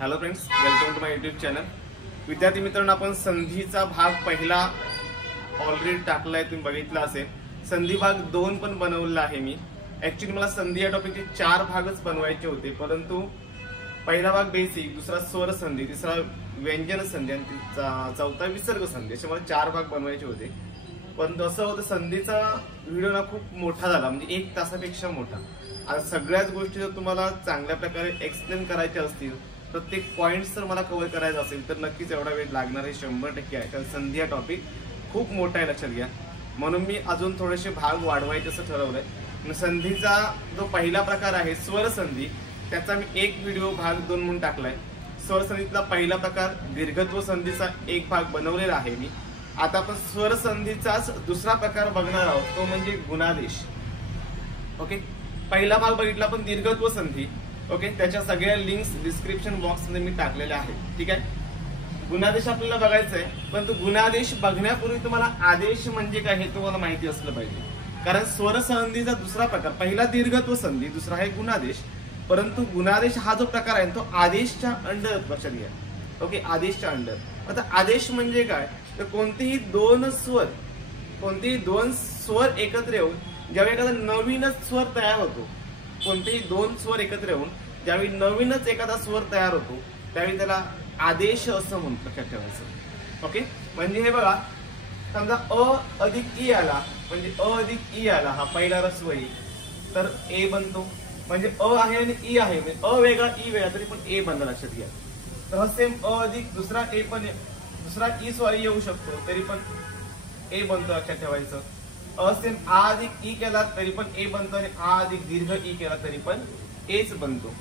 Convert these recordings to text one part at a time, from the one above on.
Hello friends, welcome to my YouTube channel. विद्यार्थी मित्रांनो, आपण संधीचा भाग पहिला ऑलरेडी टाकलाय, तुम्ही बघितला असेल. संधी भाग 2 पण बनवलेला आहे मी. ऍक्च्युली मला संधी या टॉपिकचे 4 भागच बनवायचे होते, परंतु पहिला भाग बेसिक, दुसरा स्वर संधी, तिसरा व्यंजन संधी आणि चौथा विसर्ग संधी, असे मला 4 भाग बनवायचे होते. पण असं होतं, संधीचा व्हिडिओ ना खूप मोठा झाला, म्हणजे 1 तासापेक्षा मोठा. आता सगळ्याच गोष्टी जर तुम्हाला चांगल्या प्रकारे एक्सप्लेन करायच्या असतील, प्रत्येक पॉइंट्स जर मला कव्हर करायचा असेल तर नक्कीच एवढा वेळ लागणार हे 100% आहे. कारण संधी हा टॉपिक खूप मोठा आहे, लक्षात घ्या. म्हणून मी अजून थोडेसे भाग वाढवायचे असं ठरवलंय. संधीचा जो पहिला प्रकार आहे स्वर संधी, त्याचा मी एक व्हिडिओ भाग 2 म्हणून टाकलाय. स्वर संधीतला पहिला प्रकार दीर्घत्व संधीचा एक भाग बनवलेला आहे मी. आता आपण स्वर संधीचाच दुसरा प्रकार बघणार आहोत, तो म्हणजे गुणादेश. ओके, पहिला भाग बघितला आपण दीर्घत्व संधी. ओके, त्याच्या सगळ्या लिंक्स डिस्क्रिप्शन बॉक्स मध्ये मी टाकलेल्या आहेत. ठीक आहे. गुणादेश आपल्याला बघायचा आहे, पण तो गुणादेश बघण्यापूर्वी तुम्हाला आदेश म्हणजे काय हे तुम्हाला माहिती असलं पाहिजे. कारण स्वर संधीचा दुसरा प्रकार, पहिला दीर्घत्व संधी, दुसरा आहे गुणादेश. परंतु गुणादेश हा जो प्रकार आहे तो आदेशच्या अंडर, लक्षात घ्या. ओके, आदेशच्या अंडर. आता आदेश म्हणजे काय, तर कोणतेही दोन स्वर एकत्र येऊन ज्यावेळी एखादा नवीनच स्वर तयार होतो, कोणतेही 2 स्वर एकत्र येऊन ज्यावेळी नवीनच एखादा स्वर तयार होतो, त्यावेळी त्याला आदेश असं म्हणतो, लक्षात ठेवायचं. ओके, म्हणजे हे बघा, समजा अ अधिक ई आला, म्हणजे अ अधिक ई आला, हा पहिला रस्व ई, तर ए बनतो. म्हणजे अ आहे आणि ई आहे, म्हणजे अ वेगळा ई वेगळा, तरी पण ए बनला, लक्षात घ्या. तर सेम अ अधिक दुसरा ए पण, दुसरा ई सॉरी येऊ शकतो, तरी पण ए बनतो, लक्षात ठेवायचं. सेम आ अधिक ई केला तरी पण ए बनतो, आणि आ अधिक दीर्घ ई केला तरी पण एच बनतो.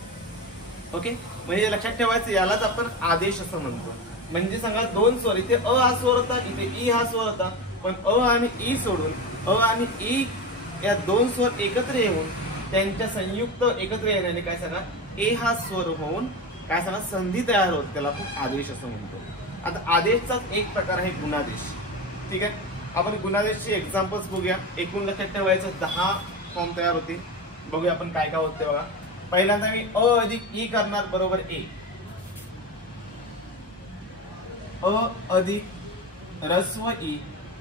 ओके, म्हणजे लक्षात ठेवायचं, यालाच आपण आदेश असं म्हणतो. म्हणजे सांगा 2 स्वर, इथे अ हा स्वर होता, इथे ई हा स्वर होता, पण अ आणि ई सोडून अ आणि ई या 2 स्वर एकत्र येऊन त्यांच्या संयुक्त एकत्र येण्याने काय सांगा, ए हा स्वर होऊन काय सांगा संधी तयार होते, त्याला आपण आदेश असं म्हणतो. आता आदेशचाच एक प्रकार आहे गुणादेश. ठीक आहे, आपण गुणादेशचे एक्झाम्पल्स बघूया. एकूण लक्षात ठेवायचं 10 फॉर्म तयार होते. बघूया आपण काय काय होते बघा. पहिल्यांदा मी अ अधिक ई करणार बरोबर ए, अ अधिक रस्व ई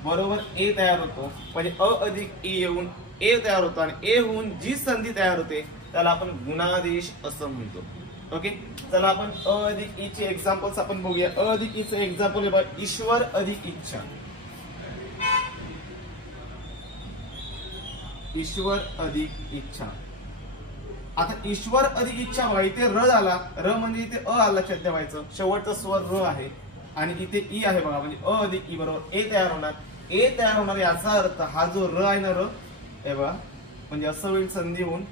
बरोबर ए तयार होतो. म्हणजे अ अधिक ई येऊन ए तयार होतो, आणि ए होऊन जी संधी तयार होते त्याला आपण गुणादेश असं म्हणतो. ओके, चला आपण अ अधिक ई चे एक्झाम्पल्स आपण बघूया. अ अधिक ई चे एक्झाम्पल बघा, ईश्वर अधिक इच्छा. ईश्वर अधिक इच्छा. आता ईश्वर अधिक इच्छा बघा, इथे र झाला, र म्हणजे इथे अ आला, लक्षात ठेवायचं. शेवटचा स्वर र आहे आणि इथे ई आहे बघा, म्हणजे अ अधिक ई बरोबर ए तयार होणार. ए तयार होणार याचा अर्थ हा जो र आहे ना, र हे बघा, म्हणजे असं होईल संधी होऊन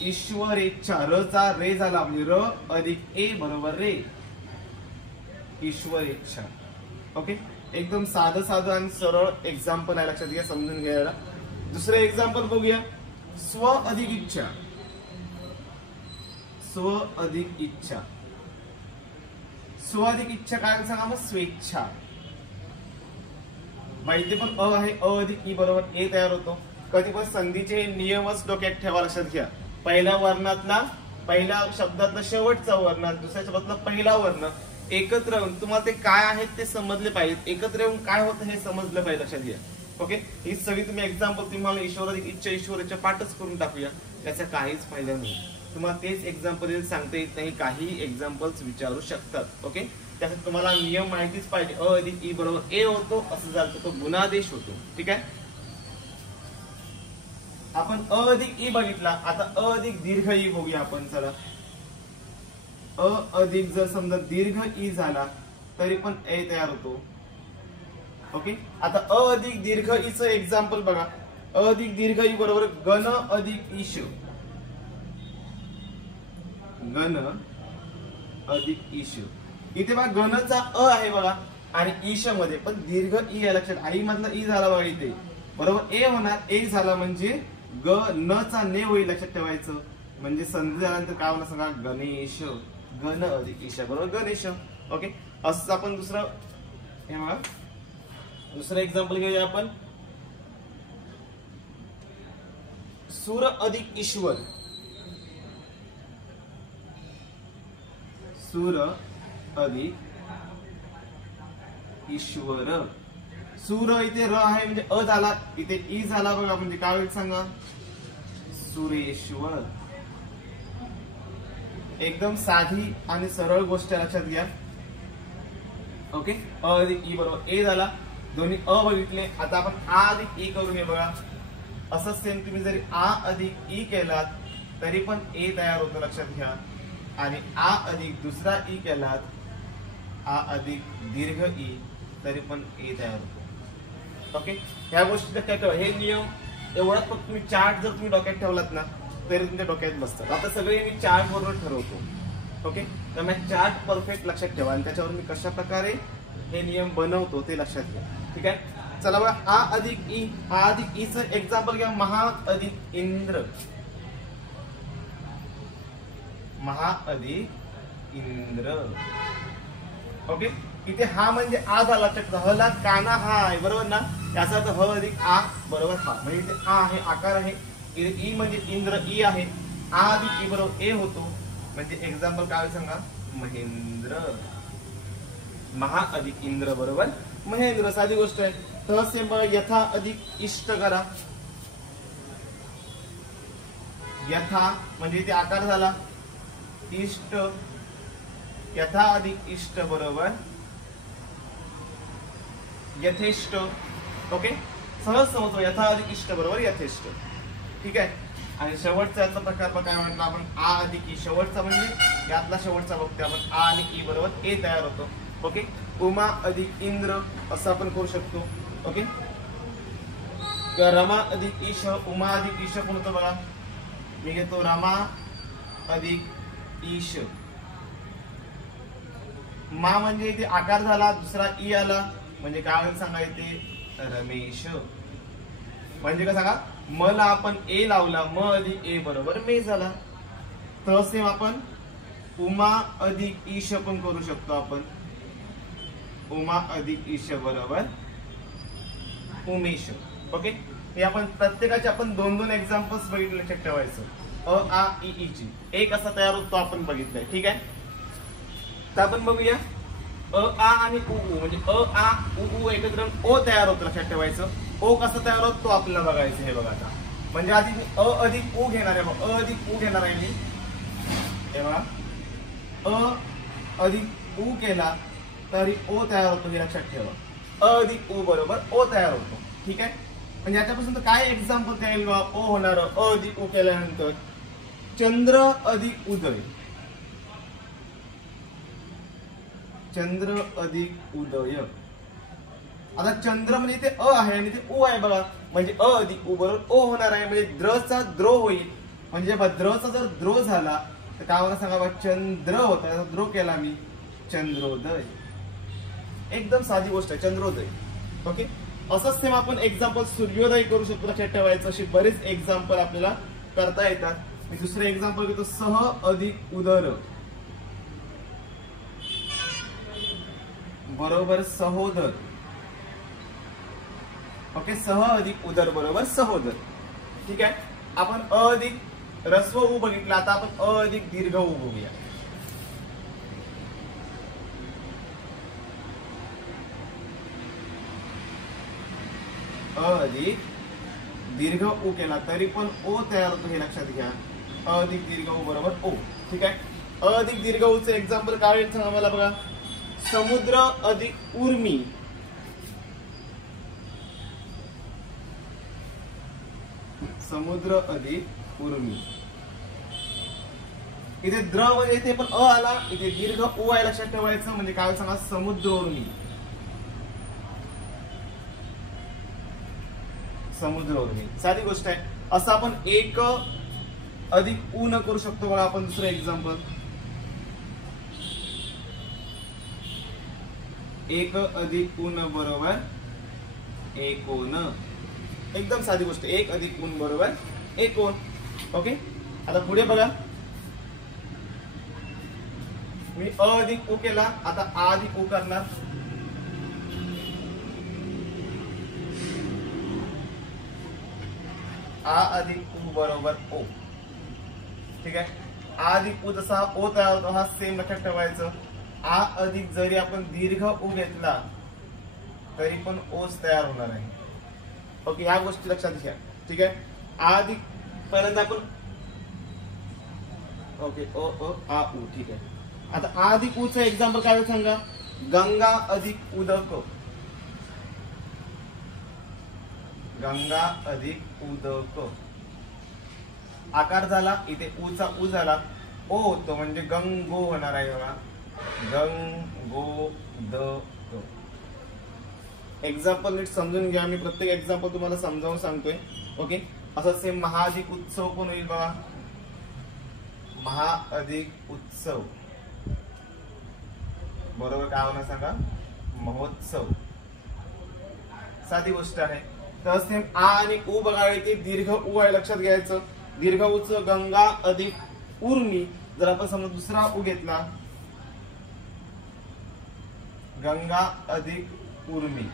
ईश्वर इच्छा, र चा रे झाला, म्हणजे र अधिक ए बरोबर रे, ईश्वर इच्छा. ओके, एकदम साधं आणि सरळ एक्झाम्पल आहे, लक्षात घ्या, समजून घ्यायला. दुसरं एक्झाम्पल बघूया, स्व अधिक इच्छा. स्व अधिक इच्छा, स्व अधिक इच्छा काय सांगा मग, स्वेच्छा. माहिती पण अ आहे, अ अधिक ई बरोबर ए तयार होतो. कधी पण संधीचे नियमच डोक्यात ठेवा, लक्षात घ्या. पहिल्या वर्णातला, पहिल्या शब्दातला शेवटचा वर्ण, दुसऱ्या शब्दातला पहिला वर्ण एकत्र येऊन तुम्हाला ते काय आहेत ते समजले पाहिजेत. एकत्र येऊन काय होतं हे समजलं पाहिजे, लक्षात घ्या. ओके, ही सगळी तुम्ही एक्झाम्पल तुम्हाला ईश्वर अधिक इच्छा, ईश्वराच्या पाठच करून टाकूया, त्याचा काहीच फायदा नाही. तुम्हाला तेच एक्झाम्पल सांगता येत नाही, काही एक्झाम्पल्स विचारू शकतात. ओके, त्यासाठी तुम्हाला नियम माहितीच पाहिजे. अ अधिक ई बरोबर ए होतो, असं झालं तो गुणादेश होतो. ठीक आहे, आपण अ अधिक ई बघितला. आता अ अधिक दीर्घ ई बघूया आपण. चला, अ अधिक जर समजा दीर्घ ई झाला तरी पण ए तयार होतो. ओके, आता अ अधिक दीर्घ ई चं एक्झाम्पल बघा. अ अधिक दीर्घ ई बरोबर गण अधिक ईश, गण अधिक ईश. इथे बघा गणचा अ आहे बघा, आणि ईश मध्ये पण दीर्घ ई आहे, लक्षात. आई मधला ई झाला बघा इथे, बरोबर ए होणार. ए झाला म्हणजे ग न चा ने होईल, लक्षात ठेवायचं. म्हणजे संधी झाल्यानंतर काय होणार सांगा, गणेश, गण अधिक ईश बरोबर गणेश. ओके, असंच आपण दुसरं हे बघा, दुसरं एक्झाम्पल घेऊया आपण. सूर अधिक ईश्वर, सूर अधिक ईश्वर. सूर इथे र आहे म्हणजे अ झाला, इथे ई झाला बघा, म्हणजे काय होईल सांगा, सुरेश्वर. एकदम साधी आणि सरळ गोष्ट लक्षात घ्या. ओके, अ अधिक ई बरोबर ए झाला. दोन्ही अ बघितले. आता आपण आ अधिक ई करून हे बघा. असं सेम तुम्ही जरी आ अधिक ई केलात तरी पण ए तयार होतो, लक्षात घ्या. आणि आ अधिक दुसरा ई केलात, आ अधिक दीर्घ ई, तरी पण ए तयार होतो. ओके, ह्या गोष्टी लक्षात ठेवा. हे नियम एवढाच फक्त तुम्ही चार्ट जर तुम्ही डोक्यात ठेवलात ना तरी तुमच्या डोक्यात बसतात. आता सगळे मी चार्ट बरोबर ठरवतो. ओके, तर मी चार्ट परफेक्ट लक्षात ठेवा आणि त्याच्यावर मी कशा प्रकारे हे नियम बनवतो ते लक्षात घ्या. ठीक आहे, चला बघा. आ अधिक ई, आ अधिक ई चं एक्झाम्पल घ्या. महा अधिक इंद्र, महा अधिक इंद्र. ओके, इथे हा म्हणजे आ झाला, लक्षात. ह ला काना हा आहे, बरोबर ना. याचा अर्थ ह अधिक आ बरोबर हा, म्हणजे इथे आ आहे, आकार आहे. इथे ई म्हणजे इंद्र, ई आहे. आ अधिक ई बरोबर ए होतो, म्हणजे एक्झाम्पल काय सांगा, महेंद्र. महा अधिक इंद्र बरोबर महेंद्र. साधी गोष्ट आहे. तर सेम बघा, यथा अधिक इष्ट करा. यथा म्हणजे इथे आकार झाला, इष्ट. यथा अधिक इष्ट बरोबर यथेष्ट. ओके, सहज समजतो. यथा अधिक इष्ट बरोबर यथेष्ट. ठीक आहे. आणि शेवटचा याचा प्रकार काय म्हटलं आपण, आ अधिक ई. शेवटचा म्हणजे यातला शेवटचा बघतोय आपण. आ आणि ई बरोबर ए तयार होतो. ओके, उमा अधिक इंद्र असं आपण करू शकतो. ओके, रमा अधिक ईश, उमा अधिक ईश पण होतं बघा. मी घेतो रमा अधिक ईश. मा म्हणजे इथे आकार झाला, दुसरा ई आला, म्हणजे काय होईल सांगा, इथे रमेश. म्हणजे काय सांगा, म ला आपण ए लावला, म अधिक ए बरोबर मे झाला. तर सेम आपण उमा अधिक ईश पण करू शकतो आपण. उमा अधिक ईश बरोबर उमेश. ओके, हे आपण प्रत्येकाचे आपण दोन दोन एक्झाम्पल्स बघितले, लक्षात ठेवायचं. अ आ ई ई ची ए कसा तयार होतो आपण बघितलंय. ठीक आहे, तर आपण बघूया. अ आ आणि उ उ म्हणजे अ आ उ उ एकत्र ओ तयार होतो, लक्षात ठेवायचं. ओ कसा तयार होतो आपल्याला बघायचं. हे बघा आता, म्हणजे आधी मी अ अधिक उ घेणार आहे. अ अधिक उ घेणार आहे मी. हे बघा, अ अधिक उ केला तरी ओ तयार होतो, हे लक्षात ठेवा. अ अधिक उ बरोबर ओ तयार होतो. ठीक आहे, म्हणजे याच्यापासून काय एक्झाम्पल तयार येईल, ओ होणार. अ अधिक उ केल्यानंतर चंद्र अधिक उदय. चंद्र अधिक उदय. आता चंद्र म्हणजे इथे अ आहे आणि इथे उ आहे बघा, म्हणजे अ अधिक उ बरोबर ओ होणार आहे, म्हणजे द्रचा द्रो होईल. म्हणजे द्रचा जर द्रो झाला तर काय होणार सांगा, चंद्र होता, याचा द्रो केला मी, चंद्रोदय. एकदम साधी गोष्ट आहे, चंद्रोदय. ओके, असंच सेम आपण एक्झाम्पल सूर्योदय करू शकतो, लक्षात ठेवायचं. अशी बरेच एक्झाम्पल आपल्याला करता येतात. मी दुसरे एक्झाम्पल घेतो, सह अधिक उदर बरोबर सहोदर. ओके, सह अधिक उदर बरोबर सहोदर. ठीक आहे, आपण अ अधिक रस्व उ बघितला. आता आपण अ अधिक दीर्घ उ बघूया. अ अधिक दीर्घ उ केला तरी पण ओ तयार होतो, हे लक्षात घ्या. अ अधिक दीर्घ उ बरोबर ओ. ठीक आहे, अ अधिक दीर्घ उ चे एक्झाम्पल काय सांगा मला बघा. समुद्र अधिक उर्मी. समुद्र अधिक उर्मी. इथे द्र म्हणजे इथे पण अ आला, इथे दीर्घ उ आहे, लक्षात ठेवायचं. म्हणजे काय सांगा, समुद्रोर्मी. समुद्रोर्मी साधी गोष्ट आहे. असं आपण एक अधिक उ न करू शकतो बघा. आपण दुसरं एक्झाम्पल, एक अधिक ऊन बरोबर एकोन. एकदम साधी गोष्ट, एक अधिक ऊन बरोबर एकोन. ओके, आता पुढे बघा. मी अ अधिक उ केला, आता आ अधिक उ करणार. आ अधिक उ बरोबर ओ. ठीक आहे, आ अधिक उ जसा ओ तयार होतो हा सेम लक्षात ठेवायचं. आ अधिक जरी आपण दीर्घ उ घेतला तरी पण ओच तयार होणार आहे. ओके, ह्या गोष्टी लक्षात घ्या. ठीक आहे. आ अधिक पहिल्यांदा आपण ओके ओ ओ आ उ. ठीक आहे. आता आ अधिक उ चं एक्झाम्पल काय सांगा. गंगा अधिक उदक. गंगा अधिक उदक. आकार झाला इथे उ चा उ झाला. ओ होतो म्हणजे गंगो होणार आहे बघा. गंगो द. एक्झाम्पल नीट समजून घ्या. मी प्रत्येक एक्झाम्पल तुम्हाला समजावून सांगतोय. ओके, असं सेम महा अधिक उत्सव पण होईल बघा. महा अधिक उत्सव बरोबर काय होणार सांगा. महोत्सव. साधी गोष्ट आहे. तर सेम आ आणि उ बघा इथे दीर्घ उ आहे लक्षात घ्यायचं. दीर्घ उच गंगा अधिक उर्मी. जर आपण समजा दुसरा उ घेतला गंगा अधिक उर्मी.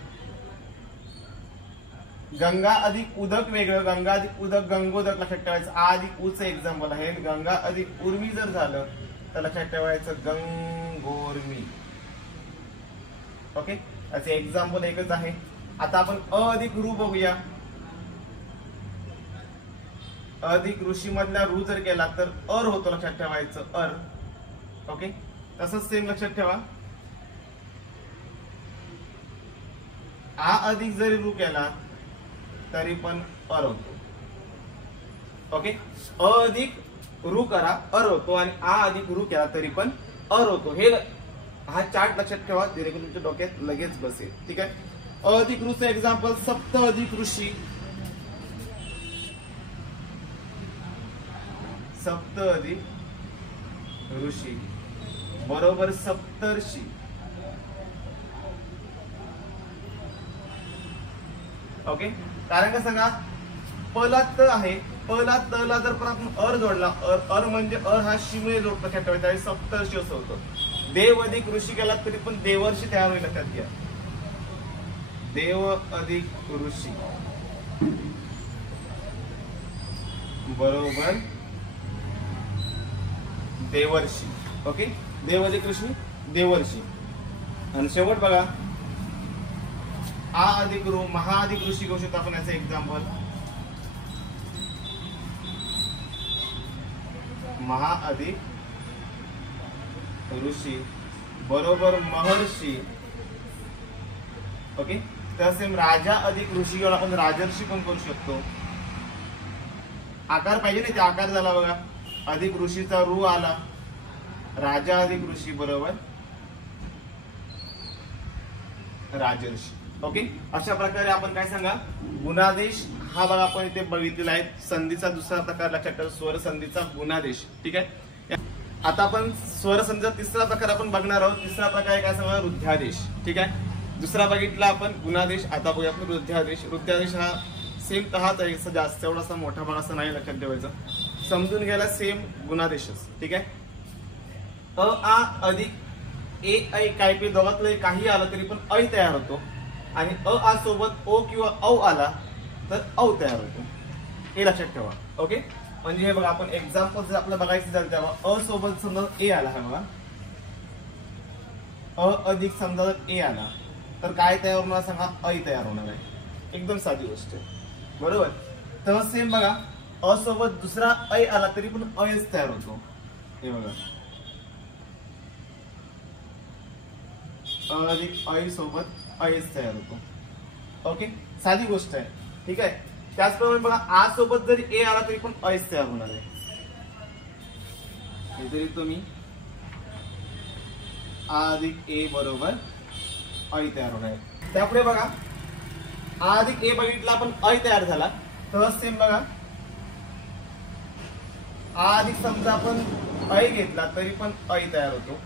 गंगा अधिक उदक वेगळं. गंगा अधिक उदक गंगोदक लक्षात ठेवायचं. आ अधिक उ चं एक्झाम्पल आहे. गंगा अधिक उर्मी जर झालं तर लक्षात ठेवायचं गंगोर्मी. ओके, त्याचे एक्झाम्पल एकच आहे. आता आपण अ अधिक रू बघूया. अधिक ऋषी मधला रू जर केला तर अर होतो लक्षात ठेवायचं. अर. ओके, तसंच सेम लक्षात ठेवा. आ अधिक जरी रू केला तरी पण अर होतो. ओके, अ अधिक रू करा अर होतो आणि आ अधिक रू केला तरी पण अर होतो. हे हा चार्ट लक्षात ठेवा, जेणेकरून तुमच्या डोक्यात लगेच बसेल. ठीक आहे. अ अधिक रू चं एक्झाम्पल सप्त अधिक ऋषी. सप्त अधिक ऋषी बरोबर सप्तर्षी. ओके, कारण का सांगा पला त आहे. पला त ला जर पण आपण अर जोडला अर म्हणजे अर हा शिमुळे जोड लक्षात ठेवायचा आहे. सप्तर्षी असं होतं. देव अधिक ऋषी केला तरी पण देवर्षी तयार होईल लक्षात घ्या. देव अधिक ऋषी बरोबर देवर्षी. ओके, देव अधिक ऋषी देवर्षी. आणि शेवट बघा आ अधिक रू महा अधिक ऋषी घेऊ शकतो आपण. याचं एक्झाम्पल महा अधिक ऋषी बरोबर महर्षी. ओके, तसेच राजा अधिक ऋषी घेऊन आपण राजर्षी पण करू शकतो. आकार पाहिजे ना, ते आकार झाला बघा. अधिक ऋषीचा रू आला. राजा अधिक ऋषी बरोबर राजर्षी. ओके, अशा प्रकारे आपण काय सांगा गुणादेश हा बघा आपण इथे बघितलेला आहे. संधीचा दुसरा प्रकार लक्षात ठेवा स्वर संधीचा गुणादेश. ठीक आहे. आता आपण स्वर संधीचा तिसरा प्रकार आपण बघणार आहोत. तिसरा प्रकार काय सांगा रुद्धादेश. ठीक आहे. दुसरा बघितला आपण गुणादेश. आता बघूया आपण रुद्धादेश. रुद्धादेश हा सेम तहाच आहे. जास्त एवढासा मोठा भाग असं नाही लक्षात ठेवायचं. समजून घ्यायला सेम गुणादेशच. ठीक आहे. अ आ अधिक ए ऐ काय पे दोघातलं काही आलं तरी पण ऐ तयार होतो. आणि अ आ सोबत ओ किंवा औ आला तर औ तयार होतो. हे लक्षात ठेवा. ओके, म्हणजे हे बघा आपण एक्झाम्पल जर आपल्याला बघायचं झालं तेव्हा अ सोबत समजा ए आला. हा बघा अ अधिक समजा जर ए आला तर काय तयार होणार सांगा ऐ तयार होणार आहे. एकदम साधी गोष्ट आहे. बरोबर. तर सेम बघा अ सोबत दुसरा ऐ आला तरी पण ऐच तयार होतो. हे बघा अ अधिक ऐ सोबत ऐच तयार होतो. ओके, साधी गोष्ट आहे. ठीक आहे. त्याचप्रमाणे बघा आ सोबत जरी ए आला तरी पण ऐच तयार होणार आहे. तरी तुम्ही आ अधिक ए बरोबर ऐ तयार होणार आहे. त्यापुढे बघा आ अधिक ए बघितला आपण ऐ तयार झाला. तर सेम बघा आ अधिक समजा आपण ऐ घेतला तरी पण ऐ तयार होतो.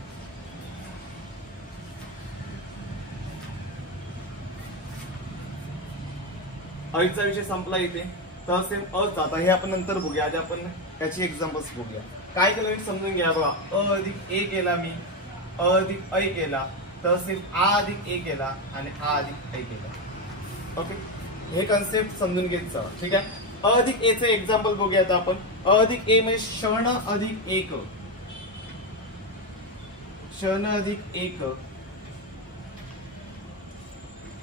ऐचा विषय संपला इथे. तर सेम अच आता हे आपण नंतर बघूया. आधी आपण त्याची एक्झाम्पल्स बघूया. काय केलं मी समजून घ्या. बघा अ अधिक ए केला मी. अ अधिक ऐ केला. तर सेम आ अधिक ए केला आणि आ अधिक ऐ केला. ओके, हे कन्सेप्ट समजून घेत चला. ठीक आहे. अ अधिक ए चं एक्झाम्पल बघूया आता आपण. अ अधिक ए म्हणजे क्षण अधिक एक, क्षण अधिक एक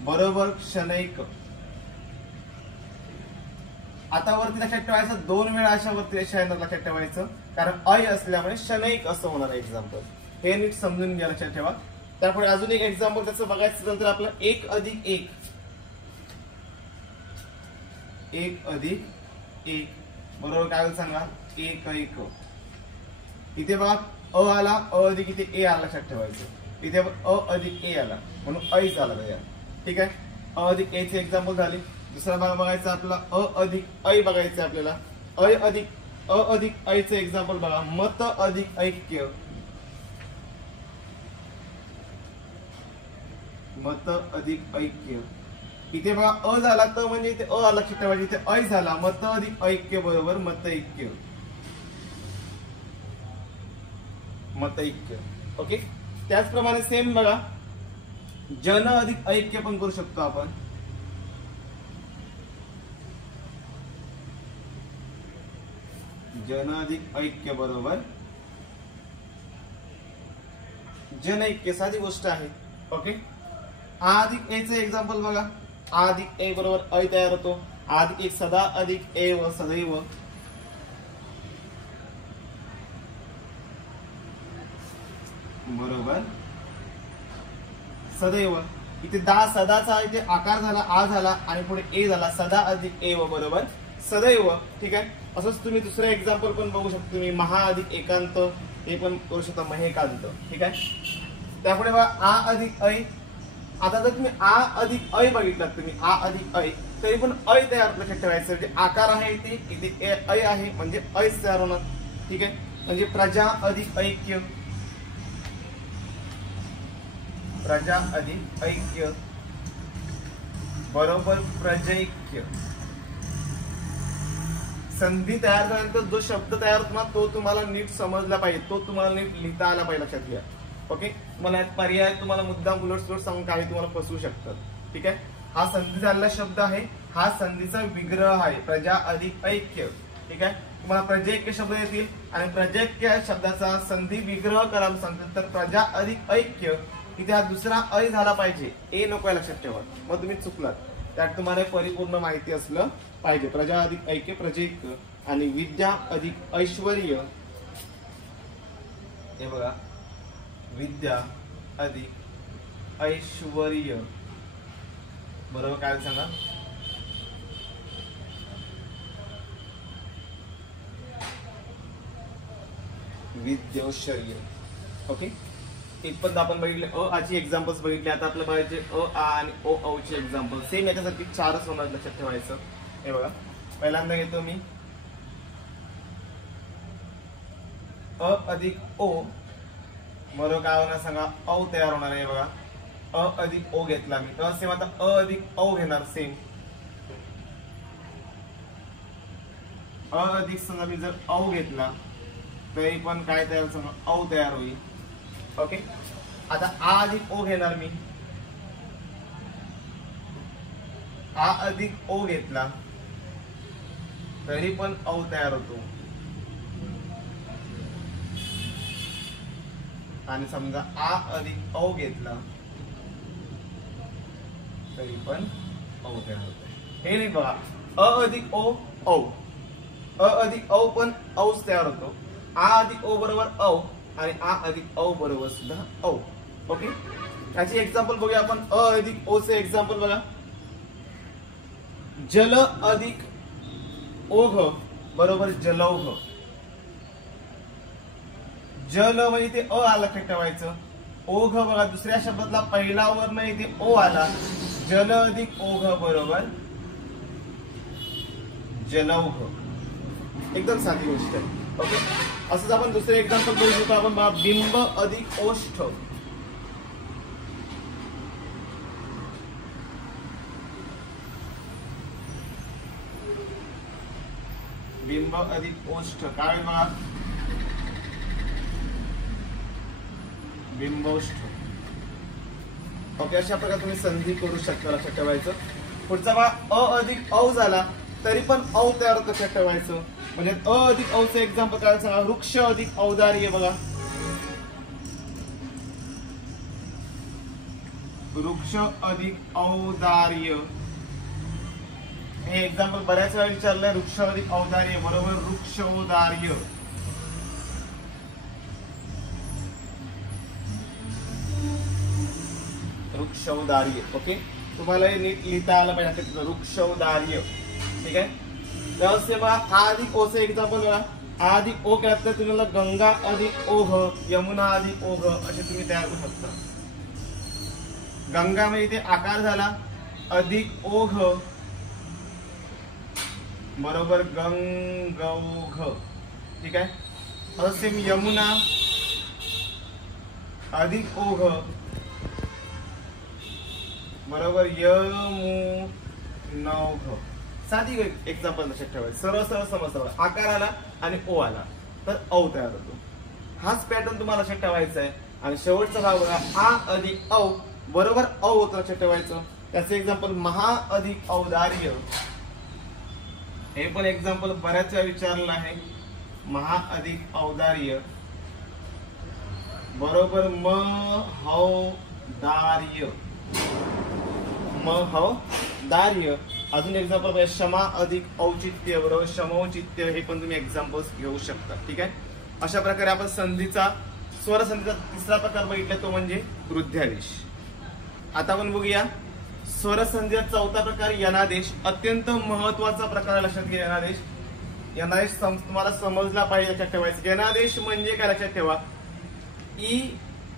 बरोबर क्षणैक. आता वरती लक्षात ठेवायचं, 2 वेळा अशा वरती लक्षात ठेवायचं, कारण अय असल्यामुळे क्षणैक असं होणार एक्झाम्पल. हे नीट समजून घ्या, लक्षात ठेवा. त्यापुढे अजून एक एक्झाम्पल त्याचं बघायचं असेल तर आपलं 1 अधिक 1, 1 अधिक 1 बरोबर काय होईल सांगा, 1 1. इथे बघा अ आला, अ अधिक इथे ए आला, लक्षात ठेवायचं. इथे अ अधिक ए आला म्हणून ऐ आला तयार. ठीक आहे, अ अधिक ए चे एक्झाम्पल झाले. दुसरा भाग बघायचा आपला अ अधिक ऐ बघायचं आपल्याला. अ अधिक ऐ चे एक्झाम्पल बघा, मत अधिक ऐक्य, मत अधिक ऐक्य. इथे बघा अ झाला तर म्हणजे इथे अ लक्षात ठेवायचे, इथे ऐ झाला, मत अधिक ऐक्य बरोबर मत ऐक्य, मत ऐक्य. ओके, त्याचप्रमाणे सेम बघा जन अधिक ऐक्य पण करू शकतो आपण. जन अधिक ऐक्य बरोबर जनैक्य, साधी गोष्ट आहे. ओके, आ अधिक ए चे एक्झाम्पल बघा. आ अधिक ए बरोबर ऐ तयार होतो. आ अधिक एक सदा अधिक ए व सदैव, बरोबर सदैव. इथे दा सदाचा इथे आकार झाला, आ झाला आणि पुढे ए झाला, सदा अधिक ए व बरोबर सदैव. ठीक आहे, असंच तुम्ही दुसरं एक्झाम्पल पण बघू शकता तुम्ही, महा अधिक एकांत हे पण करू शकता, महेकांत. ठीक आहे, त्यापुढे बघा आ अधिक ऐ. आता जर तुम्ही आ अधिक ऐ बघितलात तुम्ही, आ अधिक ऐ, तरी पण ऐ तयार लक्षात ठेवायचं. म्हणजे आकार आहे इथे ऐ आहे म्हणजे ऐच तयार होणार. ठीक आहे, म्हणजे प्रजा अधिक ऐक्य, प्रजा अधिक ऐक्य बरोबर प्रजैक्य. संधी तयार झाल्यानंतर जो शब्द तयार होतो ना तो तुम्हाला नीट समजला पाहिजे, तो तुम्हाला नीट लिहिता आला पाहिजे, लक्षात घ्या. ओके, तुम्हाला पर्याय तुम्हाला मुद्दाम उलटसुलट सांगून काही तुम्हाला फसवू शकतात. ठीक आहे, हा संधी झालेला शब्द आहे, हा संधीचा विग्रह आहे, प्रजा अधिक ऐक्य. ठीक आहे, तुम्हाला प्रजैक्य शब्द येतील आणि प्रजैक्य शब्दाचा संधी विग्रह करायला सांगतात, तर प्रजा अधिक ऐक्य इथे हा दुसरा ऐ झाला पाहिजे, ए नको लक्षात ठेवा, मग तुम्ही चुकलात. त्यात तुम्हाला परिपूर्ण माहिती असलं पाहिजे. प्रजा अधिक ऐक्य प्रजैक्य आणि विद्या अधिक ऐश्वर्य. हे बघा, विद्या अधिक ऐश्वर्य बरोबर काय सांगा, विद्योश्वर्य. ओके, इथपर्यंत आपण बघितले अ आची एक्झाम्पल्स बघितले. आता आपलं बघायचे अ आ आणि ओ औ चे एक्झाम्पल. सेम याच्यासाठी 4च होणार, लक्षात ठेवायचं. हे बघा, पहिल्यांदा घेतो मी अ अधिक ओ बरोबर काय होणार सांगा, औ तयार होणार आहे. बघा, अ अधिक ओ घेतला मी, तर सेम आता अ अधिक औ घेणार. सेम अ अधिक समजा मी जर औ घेतला तरी पण काय तयार सांगा, औ तयार होईल. ओके, आता आ अधिक ओ घेणार मी, आ अधिक ओ घेतला तरी पण औ तयार होतो. आणि समजा आ अधिक औ घेतला तरी पण औ तयार होतो. हे नाही बघा, अ अधिक ओ औ, अ अधिक औ पण औच तयार होतो. आ अधिक ओ बरोबर औ आणि आ अधिक औ बरोबर सुद्धा औ. ओके, याची एक्झाम्पल बघूया आपण. अ अधिक ओ चे एक्झाम्पल बघा, जल अधिक ओघ बरोबर जलौघ. जल म्हणजे इथे अ आला, लक्षात ठेवायचं. ओघ बघा, दुसऱ्या शब्दातला पहिला वर्ण इथे ओ आला, जल अधिक ओघ बरोबर जलौघ. एकदम साधी गोष्ट आहे. ओके, असंच आपण दुसरे एक्झाम्पल बघू शकतो. आपण बघा, बिंब अधिक ओष्ठ, बिंब अधिक ओष्ठ काय बघा, बिंबोष्ठ. ओके, अशा प्रकारे तुम्ही संधी करू शकता, लक्षात ठेवायचं. पुढचा बघा, अ अधिक औ झाला तरी पण औ तयार होतं लक्षात ठेवायचं. म्हणजे अ अधिक औचं एक्झाम्पल काय सांगा, वृक्ष अधिक औदार्य. बघा वृक्ष अधिक औदार्य हे एक्झाम्पल बऱ्याच वेळा विचारलंय. वृक्ष अधिक औदार्य बरोबर वृक्षौदार्य. वृक्षौदार्य. ओके, तुम्हाला हे नीट लिहिता आलं पाहिजे. वृक्षौदार्य. ठीक आहे. रहस्य बघा आ अधिक ओचं एक्झाम्पल बघा. आ अधिक ओ काय असतं तुम्हाला गंगा अधिक ओघ, यमुना अधिक ओघ असे तुम्ही तयार करू शकता. गंगा मध्ये इथे आकार झाला अधिक ओघ बरोबर गंगौघ. ठीक आहे. आता सेम यमुना अधिक ओघ बरोबर यमुनौघ. साधी एक्झाम्पल लक्षात ठेवायचं. सरळ सरळ समजतं. आकार आला आणि ओ आला तर औ तयार होतो. हाच पॅटर्न तुम्हाला लक्षात ठेवायचा आहे. आणि शेवटचा भाग बघा आ अधिक औ बरोबर औ होतं लक्षात ठेवायचं. त्याचं एक्झाम्पल महा अधिक औदार्य. हे पण एक्झाम्पल बऱ्याच वेळा विचारलेलं आहे. महा अधिक औदार्य बरोबर महौदार्य. महौदार्य. अजून एक्झाम्पल बघा क्षमा अधिक औचित्य बरोबर क्षमौचित्य. हे पण तुम्ही एक्झाम्पल्स घेऊ शकता. ठीक आहे. अशा प्रकारे आपण संधीचा स्वर संधीचा तिसरा प्रकार बघितला तो म्हणजे वृद्ध्यादेश. आता आपण बघूया स्वर संधीचा चौथा प्रकार यनादेश. अत्यंत महत्वाचा प्रकार लक्षात घ्या. यनादेश. यनादेश तुम्हाला समजला पाहिजे लक्षात ठेवायचं. यनादेश म्हणजे काय लक्षात ठेवा. ई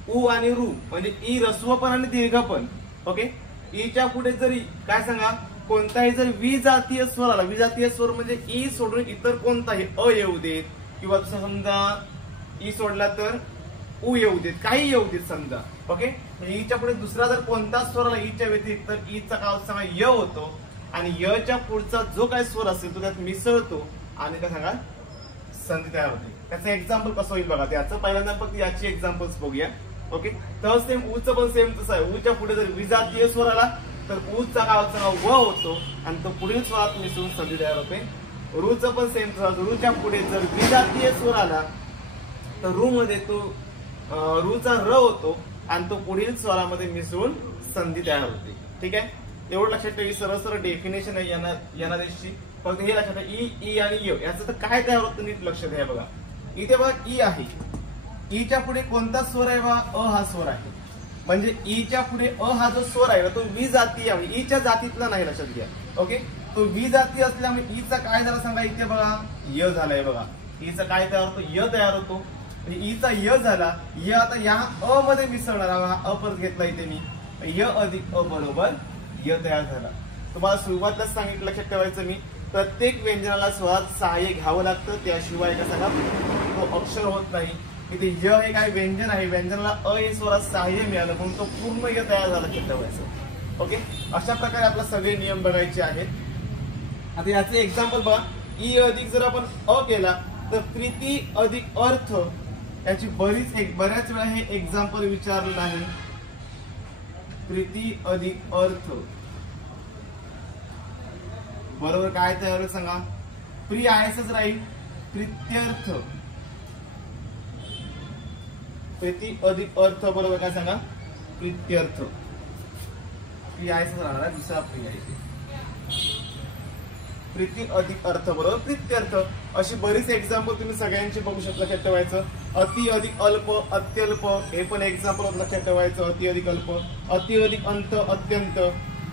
उ आणि रू म्हणजे ई रस्व पण आणि दीर्घ पण. ओके. ईच्या पुढे जरी काय सांगा कोणताही जर विजातीय स्वर आला. विजातीय स्वर म्हणजे ई सोडून इतर कोणताही अ येऊ देत किंवा समजा ई सोडला तर उ येऊ देत काही येऊ देत समजा. ओके. ईच्या पुढे दुसरा जर कोणता स्वर आला ईच्या व्यतिरिक्त तर ईचा काय सांगा य होतो आणि यच्या पुढचा जो काय स्वर असेल तो त्यात मिसळतो आणि काय सांगा संधी तयार होते. त्याचं एक्झाम्पल कसं होईल बघा. त्याचं पहिल्यांदा फक्त याची एक्झाम्पल्स बघूया. ओके. तर सेम ऊचं पण सेम तसं आहे. ऊच्या पुढे जर विजातीय स्वर आला तर ऊचा काय व होतो आणि तो पुढील स्वरात मिसळून संधी तयार होते. रूचं पण सेम तसं. रूच्या पुढे जर विजातीय स्वर आला तर रू मध्ये तो रूचा र होतो आणि तो पुढील स्वरामध्ये मिसळून संधी तयार होते. ठीक आहे. एवढं लक्षात ठेवा. सरळ सरळ डेफिनेशन आहे यनादेशची. फक्त हे लक्षात ठेवा. ई आणि य याचं तर काय तयार होतं नीट लक्ष द्या. बघा इथे बघा ई आहे. ईच्या पुढे कोणता स्वर आहे बघा अ हा स्वर आहे. म्हणजे ईच्या पुढे अ हा जो स्वर आहे तो विजातीय आहे. ईच्या जातीतला नाही लक्षात घ्या. ओके. तो विजातीय असल्यामुळे ईचा काय झाला सांगा. इथे बघा य झालाय. बघा ईचा काय तयार होतो य तयार होतो. ईचा य झाला. य आता या अ मध्ये मिसळणार. हा अ परत घेतला इथे मी. य अधिक अ बरोबर य तयार झाला. तुम्हाला सुरुवातीलाच सांगितलं लक्षात ठेवायचं मी. प्रत्येक व्यंजनाला स्वरात सहाय्य घ्यावं लागतं. त्याशिवाय का सांगा तो अक्षर होत नाही. इथे य हे काय व्यंजन आहे. व्यंजनाला अ हे स्वरात सहाय्य मिळालं म्हणून तो पूर्ण य तयार झाला लक्षात ठेवायचं. ओके. अशा प्रकारे आपला सगळे नियम बघायचे आहेत. आता याचे एक्झाम्पल बघा. ई अधिक जर आपण अ केला तर प्रीती अधिक अर्थ याची बऱ्याच वेळा हे एक्झाम्पल विचारलेलं आहे. प्रीती अधिक अर्थ बरोबर काय तयार सांगा. प्रिय आहेसच राहील. प्रीत्यर्थ. प्रीती अधिक अर्थ बरोबर काय सांगा प्रीत्यर्थ. प्रिय आहेसच राहणार आहे. दुसरा प्रिय आहे. प्रीती अधिक अर्थ बरोबर प्रीत्यर्थ. अशी बरीच एक्झाम्पल तुम्ही सगळ्यांची बघू शकता. लक्षात ठेवायचं. अति अधिक अल्प अत्यल्प हे पण एक्झाम्पल लक्षात ठेवायचं. अति अधिक अल्प अति अधिक अंत अत्यंत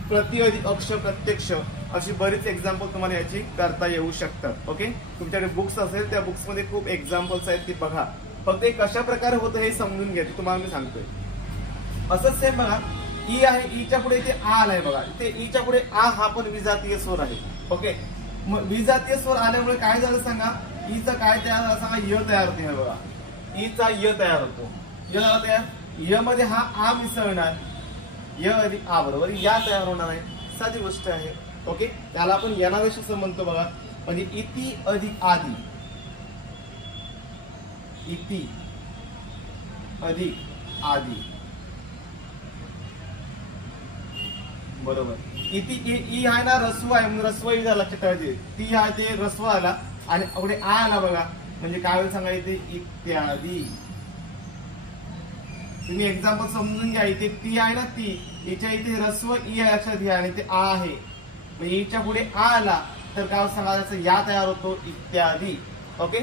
प्रति अधिक अक्ष प्रत्यक्ष अशी बरीच एक्झाम्पल तुम्हाला याची करता येऊ शकतात. ओके. तुमच्याकडे बुक्स असेल त्या बुक्स मध्ये खूप एक्झाम्पल्स आहेत ते बघा. फक्त हे कशा प्रकारे होतं हे समजून घ्या. तुम्हाला मी सांगतोय. असंच सेम बघा. ई आहे. ईच्या पुढे इथे आ आलाय. बघा इथे ईच्या पुढे आ हा पण विजातीय स्वर आहे. ओके. मग विजातीय स्वर आल्यामुळे काय झालं सांगा. ईचा काय तयार झाला सांगा य तयार होते. बघा ईचा य तयार होतो. य झाला तयार. य मध्ये हा आ मिसळणार. य अधिक आ बरोबर या तयार होणार आहे. साधी गोष्ट आहे. ओके. त्याला आपण यनादेश असं म्हणतो. बघा म्हणजे इति अधिक आदि. इति अधिक आदि बरोबर इथे ई आहे ना रस्व आहे म्हणून रस्व ई झाला लक्षात ठेवायचे. ती आहे ते रस्व आला आणि पुढे आ आला बघा म्हणजे काय होईल सांगा इथे इत्यादी. तुम्ही एक्झाम्पल समजून घ्या. इथे ती आहे ना ती याच्या इथे रस्व ई आहे लक्षात घ्या आणि ते आ आहे. ईच्या पुढे आ आला तर काय सांगायचं या तयार होतो इत्यादी. ओके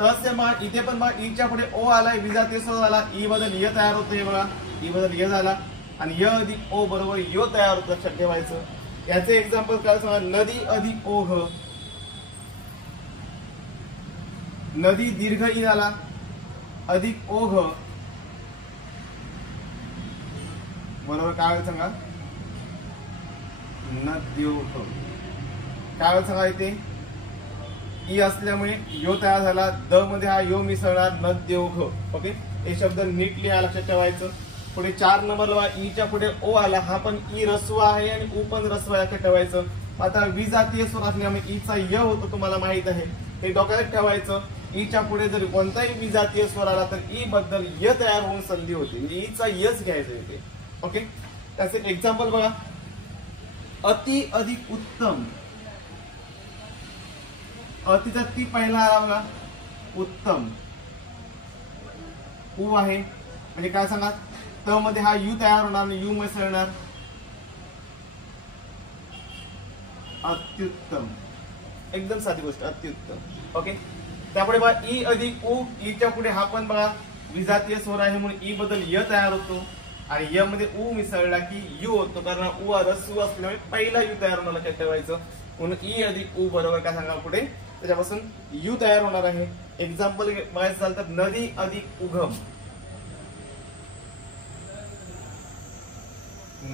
तसे मग इथे पण बघा ईच्या पुढे ओ आलाय विजातीय स्वर झाला ई बदल य तयार होतोय बघा ई बदल य झाला आणि य अधिक ओ बरोबर यो तयार होतो लक्षात ठेवायचं. याचे एक्झाम्पल काय सांगा नदी अधिक ओघ नदी दीर्घ ई झाला अधिक ओघ बरोबर काय सांगा नद्योघ. काय सांगा इथे ई असल्यामुळे यो तयार झाला द मध्ये हा यो मिसळणार नद्योघ. ओके हे शब्द नीट लिहा लक्षात ठेवायचं. पुढे 4 नंबरला ईच्या पुढे ओ आला हा पण ई रस्व आहे आणि उ पण रस्व आहे लक्षात ठेवायचं. आता विजातीय स्वर असल्यामुळे ईचा य होतो तुम्हाला माहित आहे हे डोक्यात ठेवायचं. ईच्या पुढे जर कोणताही विजातीय स्वर आला तर ई बद्दल य तयार होऊन संधी होते म्हणजे ईचा यच घ्यायचं इथे. ओके त्याचे एक्झाम्पल बघा अति अधिक उत्तम अतिचा ती पहिला आला बघा उत्तम उ आहे म्हणजे काय सांगा त मध्ये हा यू तयार होणार यू मिसळणार अत्युत्तम. एकदम साधी गोष्ट अत्युत्तम. ओके त्यापुढे बघा ई अधिक उ ईच्या पुढे हा पण बघा विजातीय स्वर आहे म्हणून ई बदल य तयार होतो आणि य मध्ये उ मिसळला की यू होतो कारण उ रस्व असल्यामुळे पहिला यू तयार होणार लक्षात ठेवायचं. म्हणून ई अधिक उ बरोबर काय सांगा पुढे त्याच्यापासून यू तयार होणार आहे. एक्झाम्पल बघायचं झालं तर नदी अधिक उगम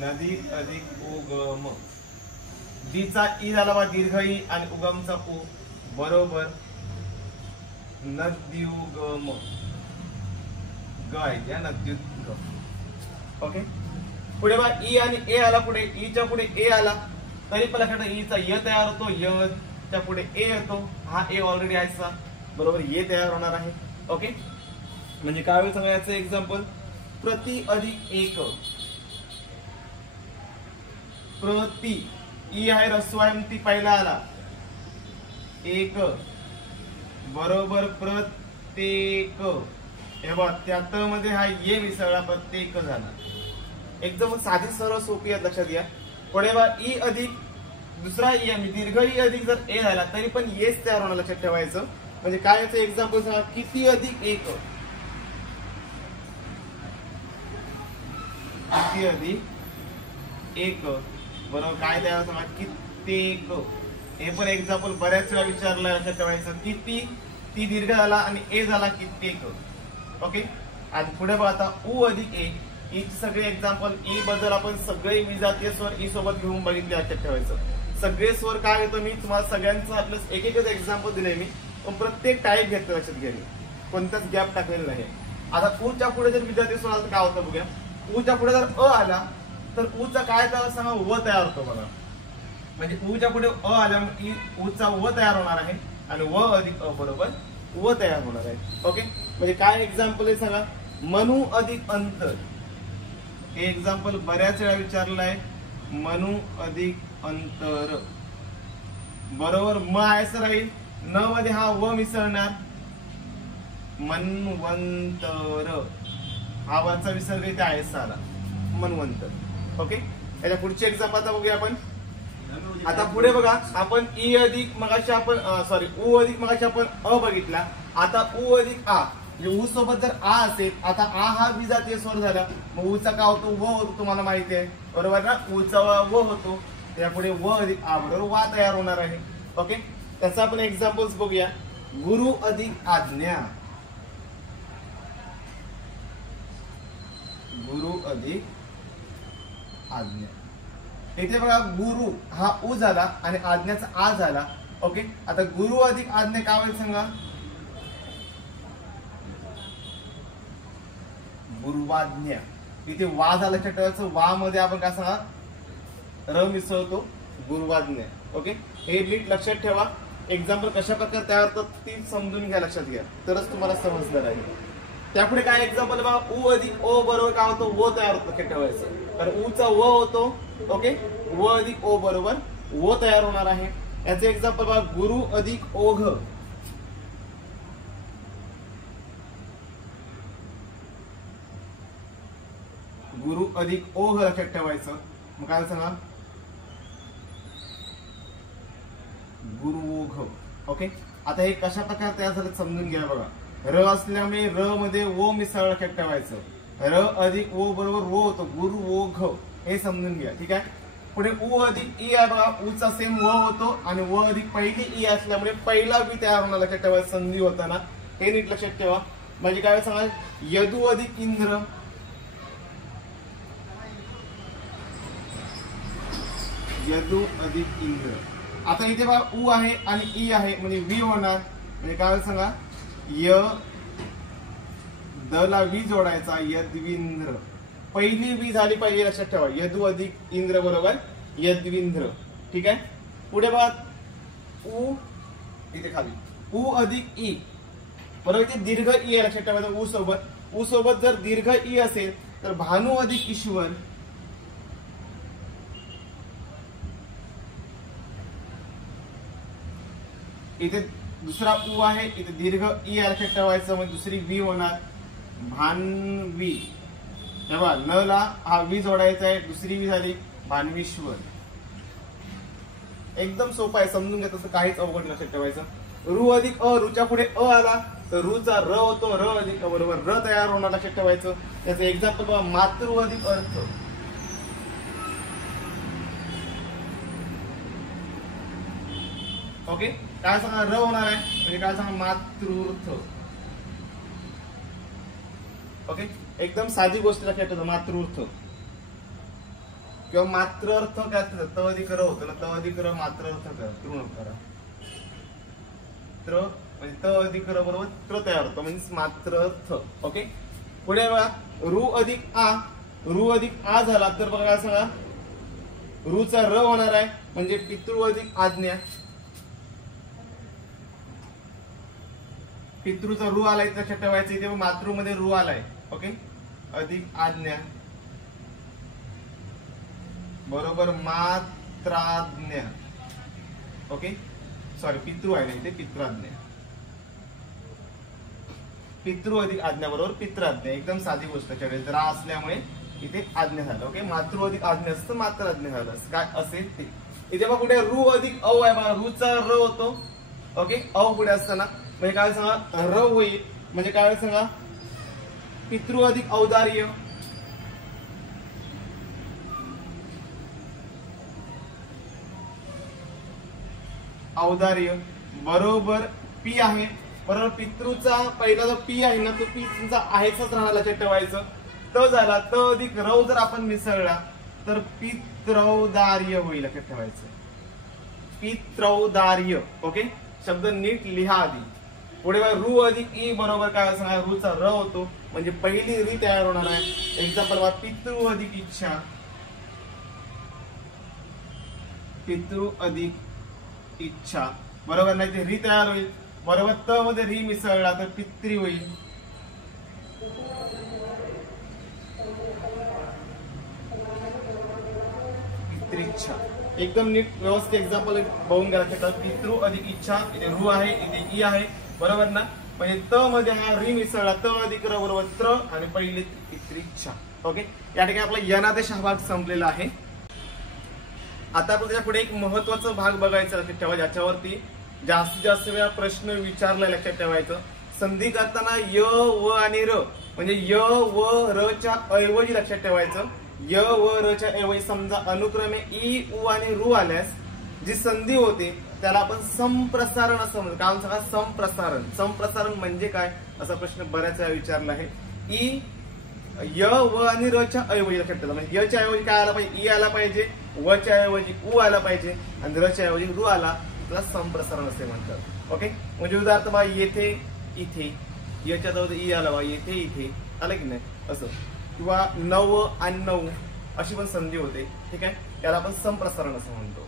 नदी अधिक उगम दीचा ई झाला बा दीर्घ ई आणि उगमचा उ बरोबर नद्युगम ग आहे नद्युगम. ओके पुढे बा ई आणि ए आला पुढे ईच्या पुढे ए आला तरी पण लक्षात ईचा य तयार होतो य च्या पुढे ए येतो हा ए ऑलरेडी आहे बरोबर ये तयार होणार आहे. ओके म्हणजे काय होईल सांगायचं एक्झाम्पल प्रति अधिक एक प्रति ई आहे रस्व आहे ती पहिला आला एक बरोबर प्रत्येक हे बघ त्यात मध्ये हा ये मिसळला प्रत्येक झाला. एकदम साधी सरळ सोपी आहे लक्षात घ्या. पुढे बा ई अधिक दुसरा ई आणि दीर्घ ई अधिक जर ए झाला तरी पण येच तयार होणार लक्षात ठेवायचं. म्हणजे काय याचं एक्झाम्पल सांगा किती अधिक एक किती अधिक एक बरोबर काय तयार सांगा कित्येक. हे पण एक्झाम्पल बऱ्याच वेळा विचारलं लक्षात ठेवायचं. किती ती दीर्घ झाला आणि ए झाला कित्येक. ओके आणि पुढे बघा आता उ अधिक ए ई सगळे एक्झाम्पल ई बद्दल आपण सगळे विजातीय स्वर ई सोबत घेऊन बघितले लक्षात ठेवायचं. सगळे स्वर काय येतो मी तुम्हाला सगळ्यांचं आपलं एक एकच एक्झाम्पल दिले मी पण प्रत्येक टाईप घेतलं लक्षात घ्यायला कोणताच गॅप टाकलेला नाही. आता ऊच्या पुढे जर विजातीय स्वर आला तर काय होतं बघूया. ऊच्या पुढे जर अ आला तर ऊचा काय तयार सांगा व तयार होतो बघा. म्हणजे ऊच्या पुढे अ आल्या ऊचा व तयार होणार आहे आणि व अधिक अ बरोबर व तयार होणार आहे. ओके म्हणजे काय एक्झाम्पल आहे सांगा मनू अधिक अंतर. हे एक्झाम्पल बऱ्याच वेळा विचारलं आहे मनू अधिक अंतर बरोबर म आयसं राहील न मध्ये हा व मिसळणार मनवंतर हा वरचा विसर्ग इथे आयसं आला मनवंतर. ओके याच्या पुढची एक्झाम्पल आता बघूया आपण. आता पुढे बघा आपण ई अधिक मगाशी आपण सॉरी उ अधिक मगाशी आपण अ बघितला. आता उ अधिक आ म्हणजे ऊ सोबत जर आ असेल आता आ हा विजातीय स्वर झाला मग ऊचा का होतो व होतो तुम्हाला माहिती आहे बरोबर ना. ऊचा व होतो त्यापुढे व अधिक आ बरोबर वा तयार होणार आहे. ओके त्याचा आपण एक्झाम्पल्स बघूया. गुरु अधिक आज्ञा गुरु अधिक आज्ञा. इथे बघा गुरु हा उ झाला आणि आज्ञाचा आ झाला. ओके आता गुरु अधिक आज्ञा काय होईल सांगा गुरुवाज्ञा. इथे वा झाला लक्षात ठेवायचं वा मध्ये आपण काय सांगा र मिसळतो गुरुवाज्ञा. ओके हे नीट लक्षात ठेवा. एक्झाम्पल कशा प्रकारे तयार होतात ती समजून घ्या लक्षात घ्या तरच तुम्हाला समजलं राहील. त्यापुढे काय एक्झाम्पल बघा, उ अधिक ओ बरोबर काय होतो, वो तयार होतो, लक्षात ठेवायचं. तर ऊचा व होतो. ओके, व अधिक ओ बरोबर वो तयार होणार आहे. याचे एक्झाम्पल बघा, गुरु अधिक ओघ. गुरु अधिक ओघ लक्षात ठेवायचं. मग काय सांगा, गुरु ओघ. ओके, आता हे कशा प्रकारे तयार झालं समजून घ्या. बघा, र असल्यामुळे र मध्ये ओ मिसळ लक्षात ठेवायचं. र अधिक ओ बरोबर वो होतो, गुरु ओघ, हे समजून घ्या. ठीक आहे. पुढे उ अधिक ई आहे बघा, ऊचा सेम व होतो आणि व अधिक पहिली ई असल्यामुळे पहिला बी तयार होणार, लक्षात ठेवायचं संधी होताना. हे नीट लक्षात ठेवा. म्हणजे काय सांगा, यदु अधिक इंद्र. यदु अधिक इंद्र. आता इथे बघा उ आहे आणि ई आहे म्हणजे वी होणार. म्हणजे काय सांगा, य द ला वी जोडायचा, यद्विंद्र. पहिली वी झाली पाहिजे, लक्षात ठेवा. यदु अधिक इंद्र बरोबर यद्विंद्र. ठीक आहे. पुढे बघा उ, इथे खाली उ अधिक ई बरोबर, इथे दीर्घ ई आहे, लक्षात ठेवायचं. उ सोबत, उ सोबत जर दीर्घ ई असेल तर भानू अधिक ईश्वर. इथे दुसरा उ आहे, इथे दीर्घ ई आहे, लक्षात ठेवायचं. म्हणजे दुसरी वी होणार, भानवी. तेव्हा न ला हा वी जोडायचा आहे, दुसरी वी झाली भानवीश्वर. एकदम सोपं आहे, समजून घेत, असं काहीच अवघड, लक्षात ठेवायचं. रु अधिक अ, रुच्या पुढे अ आला तर रुचा र होतो, र अधिक अ बरोबर र तयार होणार, लक्षात ठेवायचं. त्याचं एक्झाम्पल बघा, मातृ अधिक अर्थ. ओके, काय सांगा, र होणार आहे म्हणजे काय सांगा, मातृर्थ. ओके, एकदम साधी गोष्ट लक्षात ठेवा, मातृर्थ किंवा मात्र अर्थ. काय त अधिक र होतं ना, त अधिक र मात्र अर्थ करा, तृण करा. त्र म्हणजे त अधिक र बरोबर त्र तयार होतो, म्हणजे मात्र अर्थ. ओके, पुढे बघा, रु अधिक आ. रु अधिक आ झाला तर बघा काय सांगा, रुचा र होणार आहे म्हणजे पितृ अधिक आज्ञा. पितृचा रू आलाय, लक्षात ठेवायचं. इथे मातृमध्ये रू आलाय. ओके, अधिक आज्ञा बरोबर मात्राज्ञा. ओके, सॉरी, पितृ आहे ना इथे, पित्राज्ञा. पितृ अधिक आज्ञा बरोबर पित्राज्ञा. एकदम साधी गोष्ट ठेवायची, रा असल्यामुळे इथे आज्ञा झालं. ओके, मातृ अधिक आज्ञा असतं, मात्राज्ञा झालं, काय असेल ते. इथे बघा कुठे रु अधिक औ आहे बघा, रुचा र होतो. ओके, औ पुढे असताना म्हणजे काय सांगा, र होईल म्हणजे काय सांगा, पितृ अधिक औदार्य. औदार्य बरोबर पी आहे बरोबर. पितृचा पहिला जो पी आहे ना, तो पी तुमचा आहेच राहणार, लक्षात ठेवायचं. त झाला, त अधिक रव जर आपण मिसळला तर पित्रौदार्य होईल, लक्षात ठेवायचं. पित्रौदार्य. ओके, शब्द नीट लिहा आधी. पुढे रु अधिक ई बरोबर काय असणार, रुचा र होतो म्हणजे पहिली री तयार होणार आहे. एक्झाम्पल बघा, पितृ अधिक इच्छा. पितृ अधिक इच्छा बरोबर, नाही ते री तयार होईल बरोबर. त मध्ये री मिसळला तर पित्री होईल. पितृइच्छा. एकदम नीट व्यवस्थित एक्झाम्पल बघून घ्या. पितृ अधिक इच्छा, इथे रु आहे, इथे ई आहे बरोबर ना. म्हणजे त मध्ये हा री मिसळला, त अधिक र बरोबर त्र आणि पहिली पितृइच्छा. ओके, या ठिकाणी आपला यनादेश हा भाग संपलेला आहे. आता आपण त्याच्या पुढे एक महत्वाचा भाग बघायचा, लक्षात ठेवा, ज्याच्यावरती जास्तीत जास्त वेळा प्रश्न विचारला, लक्षात ठेवायचं. संधी करताना य व आणि र म्हणजे य व र च्या ऐवजी, लक्षात ठेवायचं, य व र च्या ऐवजी समजा अनुक्रमे ई उ आणि रु आल्यास जी संधी होते त्याला आपण संप्रसारण असं म्हणतो. काय सांगा, संप्रसारण. संप्रसारण म्हणजे काय, असा प्रश्न बऱ्याच वेळा विचारला आहे. ई य व आणि र च्या ऐवजी, लक्षात ठेवा, म्हणजे य च्या ऐवजी काय आला पाहिजे, ई आला पाहिजे, व च्या ऐवजी उ आला पाहिजे आणि र च्या ऐवजी रु आला, त्याला संप्रसारण असे म्हणतात. ओके, म्हणजे उदाहरणार्थ बा, येथे इथे, याच्या जवळ ई आला बा, येथे इथे आलं की नाही असं. किंवा नव आणि नऊ अशी पण संधी होते. ठीक आहे, त्याला आपण संप्रसारण असं म्हणतो.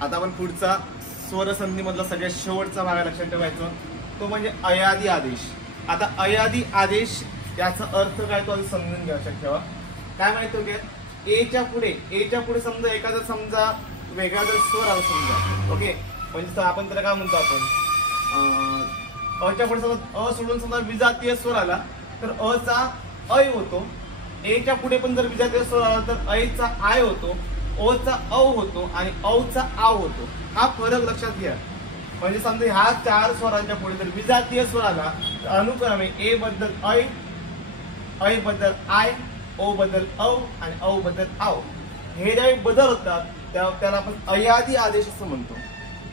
आता आपण पुढचा स्वर संधी मधला सगळ्यात शेवटचा भाग लक्षात ठेवायचं. तो म्हणजे अयादी आदेश. आता अयादी आदेश याचा अर्थ काय तो आधी समजून घ्या. लक्षात ठेवा. काय माहिती होते एच्या पुढे समजा एखादा समजा वेगळा जर स्वर आला समजा, ओके, म्हणजे आपण त्याला काय म्हणतो आपण अच्या पुढे समजा अ सोडून समजा विजातीय स्वर आला तर अ चा ऐ होतो. एच्या पुढे पण जर विजातीय स्वर आला तर ऐ चा आय होतो, ओ चा औ होतो आणि औ चा आव होतो. हा फरक लक्षात घ्या. म्हणजे समजा ह्या 4 स्वरांच्या पुढे जर विजातीय स्वर आला तर अनुक्रमे ए बद्दल ऐ बद्दल आय, ओ बद्दल औ आणि औ बद्दल आव. हे जे बदल होतात त्याला आपण अयादी आदेश असं म्हणतो.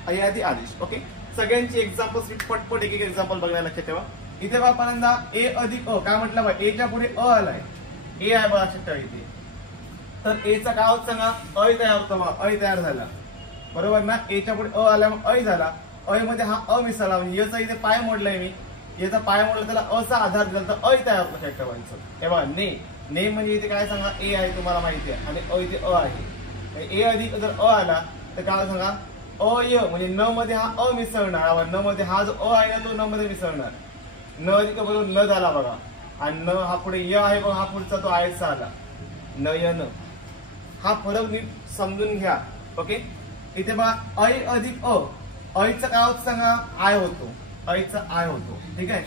अयादी आदेश. ओके, सगळ्यांची एक्झाम्पल्स पटपट एक एक्झाम्पल बघायला लक्षात ठेवा. इथे बघा पहिल्यांदा ए अधिक अ. काय म्हटलं बघा, एच्या पुढे अ आलाय, ए आहे बघा लक्षात ठेवा इथे. तर एचा काय होत सांगा, ऐ तयार होतो बघा, ऐ तयार झाला बरोबर ना. एच्या पुढे अ आल्या मग ऐ झाला. ऐ मध्ये हा अ मिसळला म्हणजे याचा इथे पाय मोडलाय मी, याचा पाय मोडला त्याला अ चा आधार दिला तर ऐ तयार होतो. लक्षात ठेवायचं. हे बघा ने म्हणजे इथे काय सांगा ए आहे तुम्हाला माहिती आहे आणि अ इथे अ आहे. ए अधिक जर अ आला तर काय सांगा अय म्हणजे न मध्ये हा अ मिसळणार, न मध्ये हा जो अ आहे ना तो न मध्ये मिसळणार. न अधिक बरोबर न झाला बघा आणि न हा पुढे य आहे बघा, हा पुढचा तो आयचा आला नयन. हा फरक नीट समजून घ्या. ओके, इथे बघा ऐ अधिक अ. ऐचा काय होत सांगा आय होतो, ऐचा आय होतो. ठीक आहे.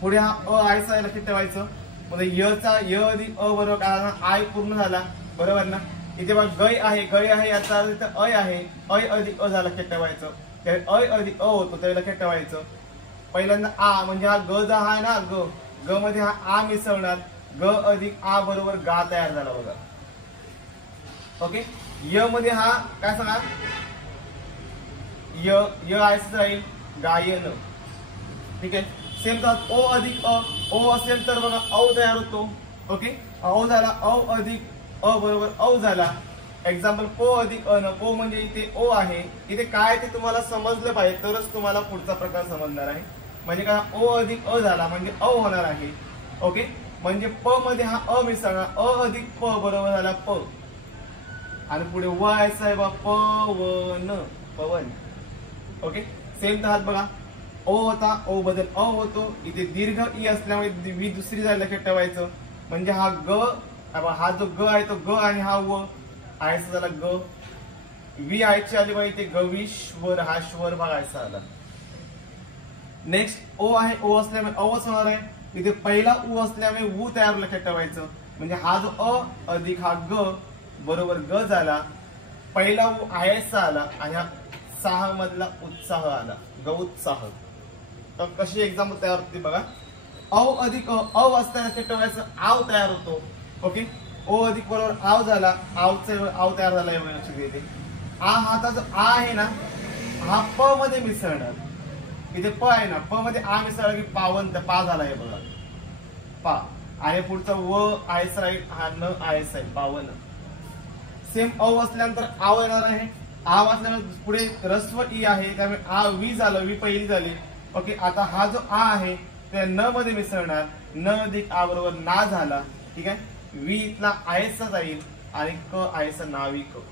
पुढे हा अ आयचा आहे लक्षात ठेवायचं. म्हणजे यचा य अधिक अ बरोबर काय आय पूर्ण झाला बरोबर ना. इथे बघा गय आहे याचा अर्थ ऐ आहे, ऐ अधिक अ झाला लक्षात ठेवायचं. ऐ अधिक अ होतो ते लक्षात ठेवायचं. पहिल्यांदा आ म्हणजे हा ग जा आहे ना, ग मध्ये हा आ मिसळणार, ग अधिक आ बरोबर गा तयार झाला बघा. ओके, य मध्ये हा काय सांगा य आयच राहील गायन. ठीक आहे. सेम तर ओ अधिक अ. ओ असेल तर बघा औ तयार होतो. ओके, औ झाला, औ अधिक अ बरोबर औ झाला. एक्झाम्पल पो अधिक अ न. पो म्हणजे इथे ओ आहे, इथे काय ते तुम्हाला समजलं पाहिजे तरच तुम्हाला पुढचा प्रकार समजणार आहे. म्हणजे काय ओ अधिक अ झाला म्हणजे औ होणार आहे. ओके, म्हणजे प मध्ये हा अ मिसळणार, अ अधिक प बरोबर झाला प. आणि पुढे व यायचं आहे बा पवन, पवन. ओके, सेम तर हात बघा ओ होता, ओ बदल अ होतो. इथे दीर्घ ई असल्यामुळे वी दुसरी जायला लक्षात ठेवायचं. म्हणजे हा ग, हा जो ग आहे तो ग आणि हा व आयचा झाला ग. वी आयची आली बघा इथे गवीश्वर, हा श्वर भाग आयचा आला. नेक्स्ट ओ आहे, ओ असल्यामुळे अवच होणार आहे. इथे पहिला उ असल्यामुळे ऊ तयार लक्षात ठेवायचं. म्हणजे हा जो अ अधिक हा ग बरोबर ग झाला. पहिला उ आयचा आला आणि हा साह मधला उत्साह आला, ग उत्साह. तर कशी एक्झाम्पल तयार होते बघा. औ अधिक अ असताना लक्षात ठेवायचं आव तयार होतो. ओके, ओ अधिक बरोबर आव झाला, आव तयार झाला एवढं लक्षात येते. आ हा जो आ आहे ना हा प मध्ये मिसळणार. इथे प आहे ना, प मध्ये आ मिसळला की पावन, पा झाला आहे बघा पा. आणि पुढचा व आयसा राहील, हा न आयसा आहे पावन. सेम अ असल्यानंतर आव येणार आहे. आव असल्यानंतर पुढे रस्व ई आहे त्यामुळे आ वी झालं, वी पहिली झाली. ओके, आता हा जो आ आहे त्या न मध्ये मिसळणार, न अधिक आ बरोबर ना झाला. ठीक आहे, वी इथला आयसा जाईल आणि क आयसा नावी क.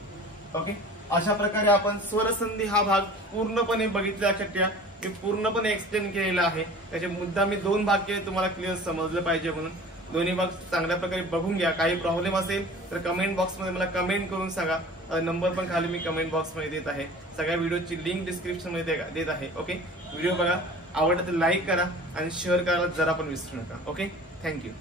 ओके, अशा प्रकारे आपण स्वरसंधी हा भाग पूर्णपणे बघितला. लक्षात ठेवा मी पूर्णपणे एक्सप्लेन केलेला आहे. त्याचे मुद्दा मी 2 भाग केले, तुम्हाला क्लिअर समजलं पाहिजे म्हणून. दोन्ही भाग चांगल्या प्रकारे बघून घ्या. काही प्रॉब्लेम असेल तर कमेंट बॉक्समध्ये मला कमेंट करून सांगा. नंबर पण खाली मी कमेंट बॉक्समध्ये देत आहे. सगळ्या व्हिडिओची लिंक डिस्क्रिप्शन मध्ये देत आहे. ओके, व्हिडिओ बघा, आवडलं तर लाईक करा आणि शेअर करायला जरा पण विसरू नका. Okay, thank you.